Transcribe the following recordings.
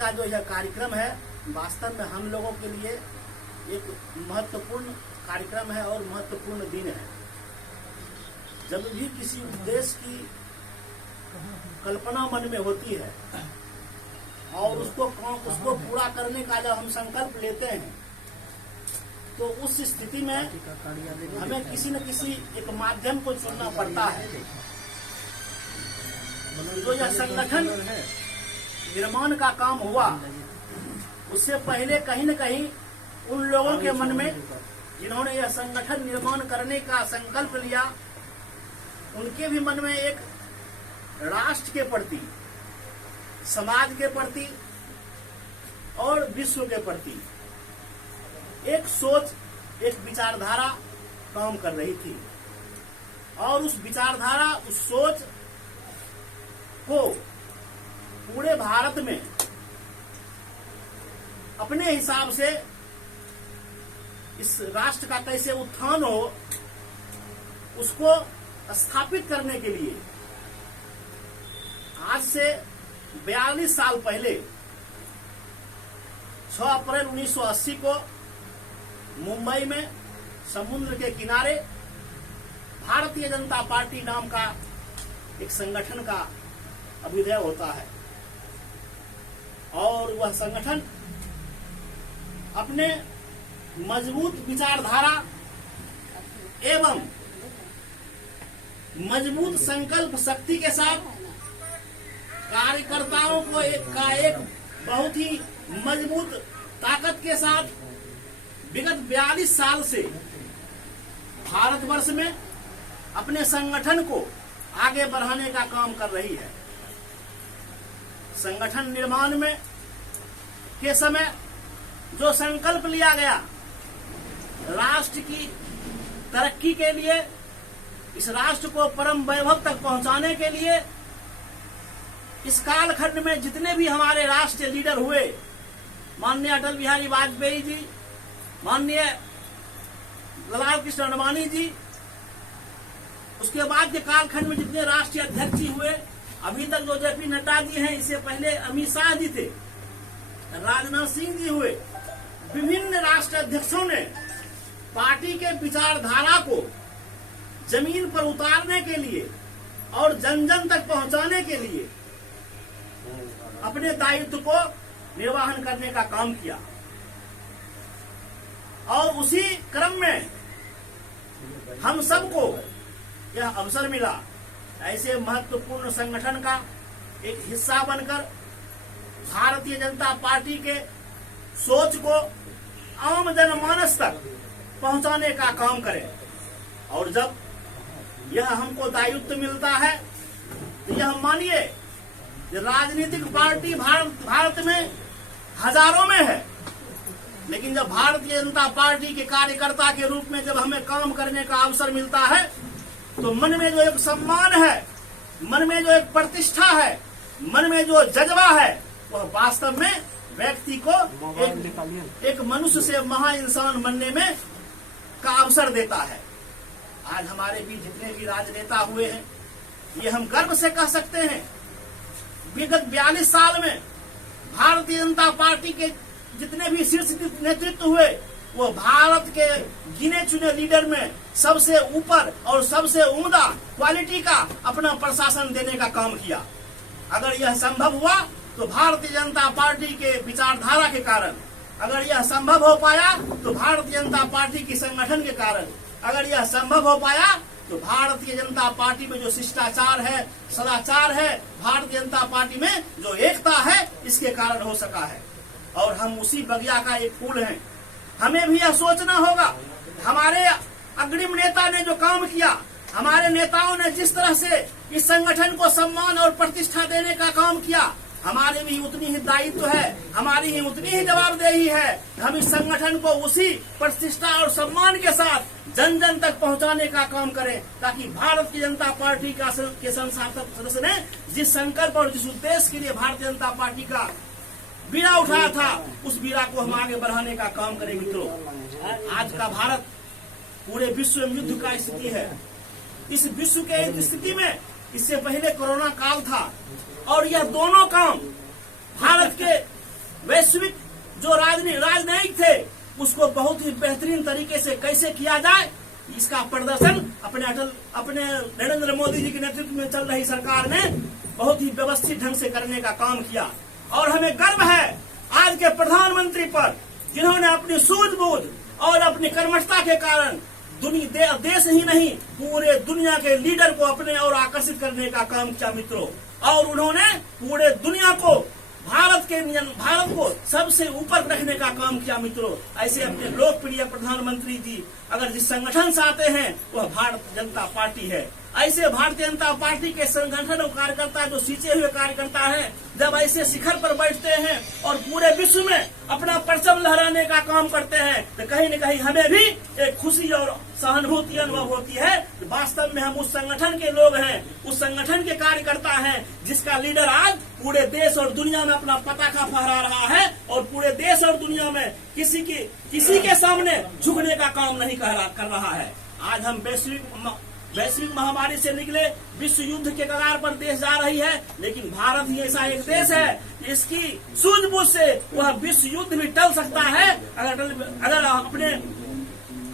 का जो यह कार्यक्रम है वास्तव में हम लोगों के लिए एक महत्वपूर्ण कार्यक्रम है और महत्वपूर्ण दिन है। जब भी किसी उद्देश्य की कल्पना मन में होती है और उसको पूरा करने का जब हम संकल्प लेते हैं तो उस स्थिति में हमें किसी न किसी एक माध्यम को चुनना पड़ता है। जो यह संगठन निर्माण का काम हुआ उससे पहले कहीं न कहीं उन लोगों के मन में जिन्होंने यह संगठन निर्माण करने का संकल्प लिया, उनके भी मन में एक राष्ट्र के प्रति, समाज के प्रति और विश्व के प्रति एक सोच, एक विचारधारा काम कर रही थी। और उस विचारधारा, उस सोच को पूरे भारत में अपने हिसाब से इस राष्ट्र का कैसे उत्थान हो उसको स्थापित करने के लिए आज से 42 साल पहले 6 अप्रैल 1980 को मुंबई में समुद्र के किनारे भारतीय जनता पार्टी नाम का एक संगठन का अभ्युदय होता है। और वह संगठन अपने मजबूत विचारधारा एवं मजबूत संकल्प शक्ति के साथ कार्यकर्ताओं को एक बहुत ही मजबूत ताकत के साथ विगत 42 साल से भारतवर्ष में अपने संगठन को आगे बढ़ाने का काम कर रही है। संगठन निर्माण में के समय जो संकल्प लिया गया राष्ट्र की तरक्की के लिए, इस राष्ट्र को परम वैभव तक पहुंचाने के लिए, इस कालखंड में जितने भी हमारे राष्ट्रीय लीडर हुए, माननीय अटल बिहारी वाजपेयी जी, माननीय लाल कृष्ण आडवाणी जी, उसके बाद के कालखंड में जितने राष्ट्रीय अध्यक्ष जी हुए, अभी तक जो जेपी नड्डा जी हैं, इससे पहले अमित शाह जी थे, राजनाथ सिंह जी हुए, विभिन्न राष्ट्र अध्यक्षों ने पार्टी के विचारधारा को जमीन पर उतारने के लिए और जन जन तक पहुंचाने के लिए अपने दायित्व को निर्वहन करने का काम किया। और उसी क्रम में हम सबको यह अवसर मिला ऐसे महत्वपूर्ण संगठन का एक हिस्सा बनकर भारतीय जनता पार्टी के सोच को आम जनमानस तक पहुंचाने का काम करें। और जब यह हमको दायित्व मिलता है तो यह मानिए राजनीतिक पार्टी भारत में हजारों में है, लेकिन जब भारतीय जनता पार्टी के कार्यकर्ता के रूप में जब हमें काम करने का अवसर मिलता है तो मन में जो एक सम्मान है, मन में जो एक प्रतिष्ठा है, मन में जो जज्बा है, वह वास्तव में व्यक्ति को एक मनुष्य से महा इंसान बनने में का अवसर देता है। आज हमारे बीच जितने भी राजनेता हुए हैं, ये हम गर्व से कह सकते हैं विगत 42 साल में भारतीय जनता पार्टी के जितने भी शीर्ष नेतृत्व हुए वो भारत के गिने चुने लीडर में सबसे ऊपर और सबसे उम्दा क्वालिटी का अपना प्रशासन देने का काम किया। अगर यह संभव हुआ तो भारतीय जनता पार्टी के विचारधारा के कारण, अगर यह संभव हो पाया तो भारतीय जनता पार्टी की संगठन के कारण, अगर यह संभव हो पाया तो भारतीय जनता पार्टी में जो शिष्टाचार है, सदाचार है, भारतीय जनता पार्टी में जो एकता है, इसके कारण हो सका है। और हम उसी बगिया का एक फूल हैं। हमें भी यह सोचना होगा, हमारे अग्रिम नेता ने जो काम किया, हमारे नेताओं ने जिस तरह से इस संगठन को सम्मान और प्रतिष्ठा देने का काम किया, हमारे भी उतनी ही दायित्व है, हमारी ही उतनी ही जवाबदेही है। हम इस संगठन को उसी प्रतिष्ठा और सम्मान के साथ जन जन तक पहुंचाने का काम करें, ताकि भारतीय जनता पार्टी के संस्थापक सदस्य ने जिस संकल्प और जिस उद्देश्य के लिए भारतीय जनता पार्टी का बीड़ा उठाया था, उस बीड़ा को हम आगे बढ़ाने का काम करें। मित्रों, आज का भारत पूरे विश्व में युद्ध का स्थिति है। इस विश्व के स्थिति में इससे पहले कोरोना काल था और यह दोनों काम भारत के राजनयिक थे उसको बहुत ही बेहतरीन तरीके से कैसे किया जाए, इसका प्रदर्शन अपने नरेंद्र मोदी जी के नेतृत्व में चल रही सरकार ने बहुत ही व्यवस्थित ढंग से करने का काम किया। और हमें गर्व है आज के प्रधानमंत्री पर, जिन्होंने अपनी सूझबूझ और अपनी कर्मठता के कारण देश ही नहीं पूरे दुनिया के लीडर को अपने और आकर्षित करने का काम किया मित्रों। और उन्होंने पूरे दुनिया को भारत को सबसे ऊपर रखने का काम किया मित्रों। ऐसे अपने लोकप्रिय प्रधानमंत्री जी अगर जिस संगठन से आते हैं वह भारतीय जनता पार्टी है। ऐसे भारतीय जनता पार्टी के संगठन और कार्यकर्ता जो सींचे हुए कार्यकर्ता हैं, जब ऐसे शिखर पर बैठते हैं और पूरे विश्व में अपना परचम लहराने का काम करते हैं तो कहीं न कहीं हमें भी एक खुशी और सहानुभूति अनुभव होती है। वास्तव में हम उस संगठन के लोग हैं, उस संगठन के कार्यकर्ता हैं जिसका लीडर आज पूरे देश और दुनिया में अपना पताका फहरा रहा है और पूरे देश और दुनिया में किसी के सामने झुकने का काम नहीं कर रहा है। आज हम वैश्विक महामारी से निकले विश्व युद्ध के कगार पर देश जा रही है, लेकिन भारत ही ऐसा एक देश है इसकी सूझबूझ से वह विश्व युद्ध भी टल सकता है अगर अपने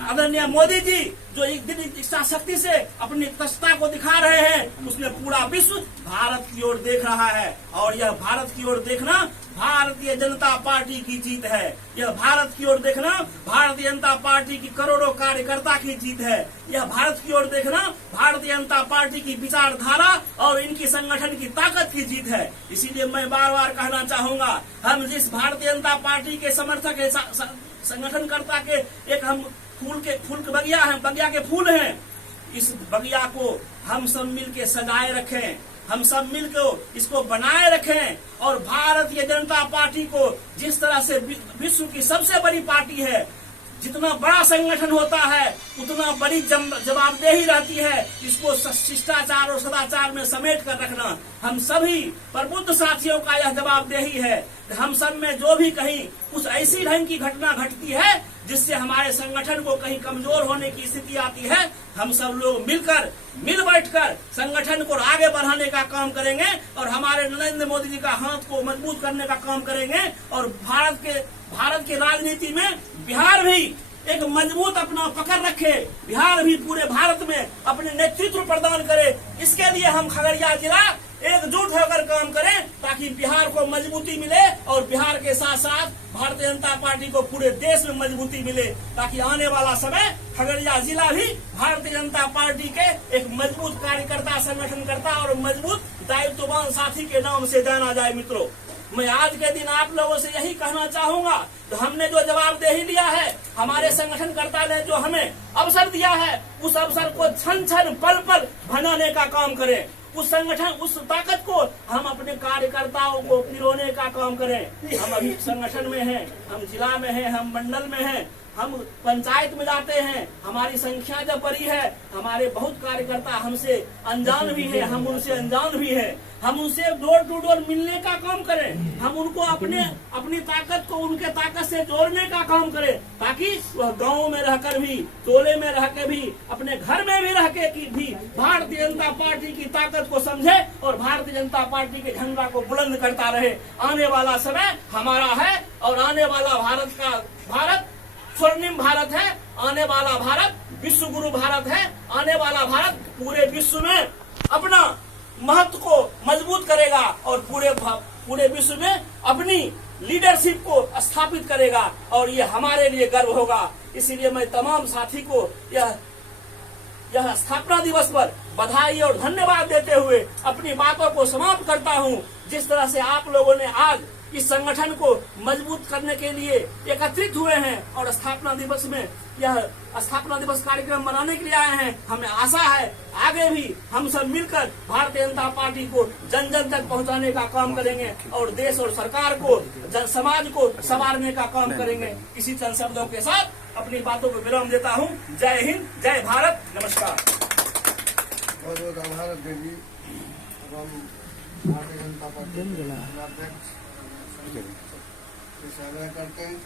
आदरणीय मोदी जी जो एक दिन इच्छा शक्ति से अपनी तस्ता को दिखा रहे हैं, उसमें पूरा विश्व भारत की ओर देख रहा है। और यह भारत की ओर देखना भारतीय जनता पार्टी की जीत है। यह भारत की ओर देखना भारतीय जनता पार्टी की करोड़ों कार्यकर्ता की जीत है। यह भारत की ओर देखना भारतीय जनता पार्टी की विचारधारा और इनकी संगठन की ताकत की जीत है। इसीलिए मैं बार बार कहना चाहूंगा, हम जिस भारतीय जनता पार्टी के समर्थक संगठनकर्ता के एक हम फूल के बगिया के फूल हैं, इस बगिया को हम सब मिलके सजाए रखें, हम सब मिलकर इसको बनाए रखें। और भारतीय जनता पार्टी को जिस तरह से विश्व की सबसे बड़ी पार्टी है, जितना बड़ा संगठन होता है उतना बड़ी जवाबदेही रहती है, इसको शिष्टाचार और सदाचार में समेट कर रखना हम सभी प्रबुद्ध साथियों का यह जवाबदेही है। हम सब में जो भी कहीं कुछ ऐसी ढंग की घटना घटती है जिससे हमारे संगठन को कहीं कमजोर होने की स्थिति आती है, हम सब लोग मिल बैठकर संगठन को आगे बढ़ाने का काम करेंगे और हमारे नरेंद्र मोदी जी का हाथ को मजबूत करने का काम करेंगे। और भारत के राजनीति में बिहार भी एक मजबूत अपना पकड़ रखे, बिहार भी पूरे भारत में अपने नेतृत्व प्रदान करे। इसके लिए हम खगड़िया जिला एकजुट होकर काम करें ताकि बिहार को मजबूती मिले और बिहार के साथ साथ भारतीय जनता पार्टी को पूरे देश में मजबूती मिले, ताकि आने वाला समय खगड़िया जिला भी भारतीय जनता पार्टी के एक मजबूत कार्यकर्ता, संगठनकर्ता और मजबूत दायित्ववान साथी के नाम से जाना जाए। मित्रों, मैं आज के दिन आप लोगों से यही कहना चाहूंगा, तो हमने जो जवाबदेही लिया है, हमारे संगठनकर्ता ने जो हमें अवसर दिया है, उस अवसर को क्षण पल पल बनाने का काम करें। उस ताकत को हम अपने कार्यकर्ताओं को पिरोने का काम करें। हम अभी संगठन में हैं, हम जिला में हैं, हम मंडल में हैं, हम पंचायत में जाते हैं, हमारी संख्या जब बड़ी है, हमारे बहुत कार्यकर्ता हमसे अनजान भी है, हम उनसे अनजान भी है। हम उनसे डोर टू डोर मिलने का काम करें, हम उनको अपनी ताकत को उनके ताकत से जोड़ने का काम करें, ताकि वह गांव में रहकर भी, टोले में रह के भी, अपने घर में भी रह के भी भारतीय जनता पार्टी की ताकत को समझे और भारतीय जनता पार्टी के झंडा को बुलंद करता रहे। आने वाला समय हमारा है और आने वाला भारत स्वर्णिम भारत है। आने वाला भारत विश्व गुरु भारत है। आने वाला भारत पूरे विश्व में अपना महत्व को मजबूत करेगा और पूरे विश्व में अपनी लीडरशिप को स्थापित करेगा और ये हमारे लिए गर्व होगा। इसीलिए मैं तमाम साथी को यह स्थापना दिवस पर बधाई और धन्यवाद देते हुए अपनी बातों को समाप्त करता हूं। जिस तरह से आप लोगों ने आज इस संगठन को मजबूत करने के लिए एकत्रित हुए हैं और स्थापना दिवस में यह स्थापना दिवस कार्यक्रम मनाने के लिए आए हैं, हमें आशा है आगे भी हम सब मिलकर भारतीय जनता पार्टी को जन जन तक पहुंचाने का काम करेंगे और देश और सरकार को, समाज को संवारने का काम करेंगे। इसी चंद शब्दों के साथ अपनी बातों को विराम देता हूं। जय हिंद, जय भारत, नमस्कार। बहुत बहुत आभार देवी एवं भारतीय जनता पार्टी अध्यक्ष करते हैं।